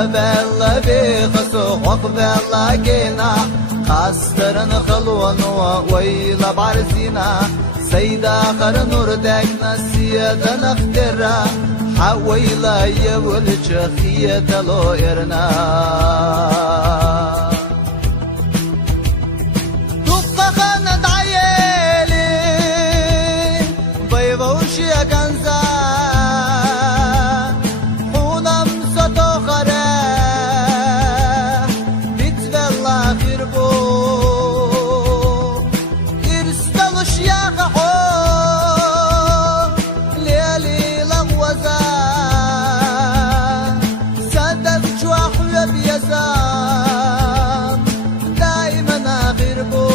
سبلا بخسو وقبلا جينا قاسترن خلون ويلا بعرسينا سيدا خر نور داكنا سيادة نخترا حويلا يولد شخية لو إرنا دقا خاند عيالي بيبوشي أغنزا حونم ستو خرا بيتفلا خربو إرستلوش يا خحو ليالي لغوزا سدد شواحو بيزام دائما خربو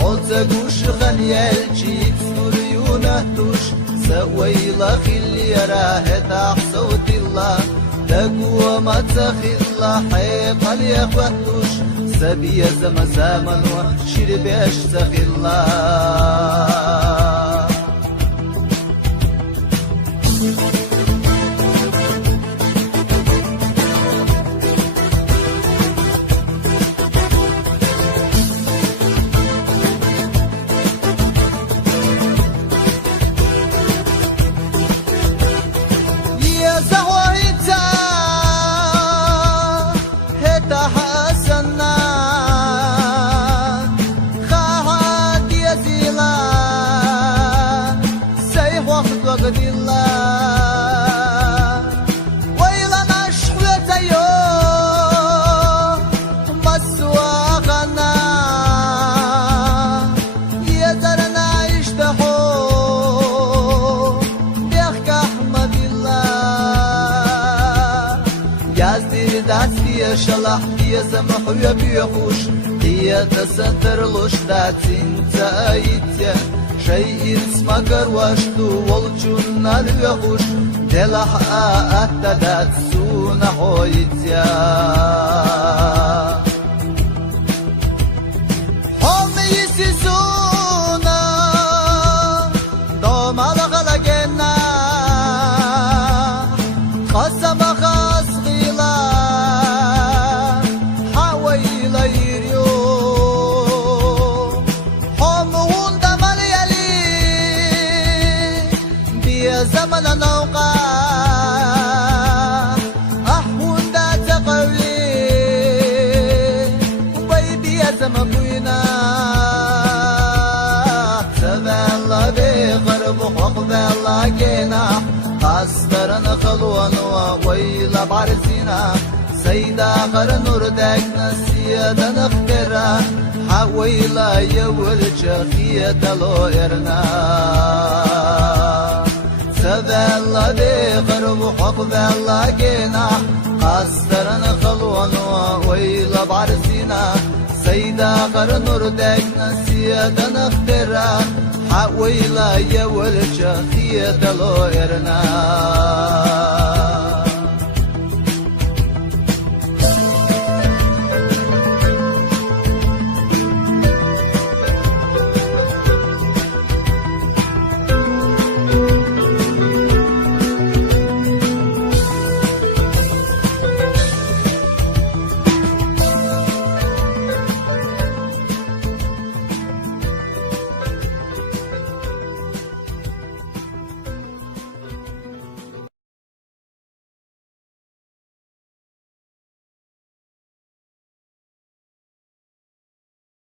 عزقوش خليالجيك سوريونه توش سويلا خلي راهتا صوت الله تقوى ما تخيلا حيق اليخوتوش سبي زمن وشربش تخيلا شلح هي سمح ويبيخوش هي تستر لشتاتين تايتيا شيء اسمك روشتو والجنة اليخوش دلح أتدات سونا حويتيا هم يسيسونا دوم على غلقنا قسم خاص غيلا زمن نوقع أحون ذات قولي وبيبي زمبوينا سبع الله بغرب وقب الله جينا قاسترن خلوان ويلا بعرسينا سيدا خر نور داكنا سيادة نخترا حويلا يولد شخية لو إرنا سبلا بغرب وحقب الله جينا قاسترن خلوان ويلا بعرسينا سيدا خر نور داكنا سيادة نخترا حويلا يولد شخية لو إرنا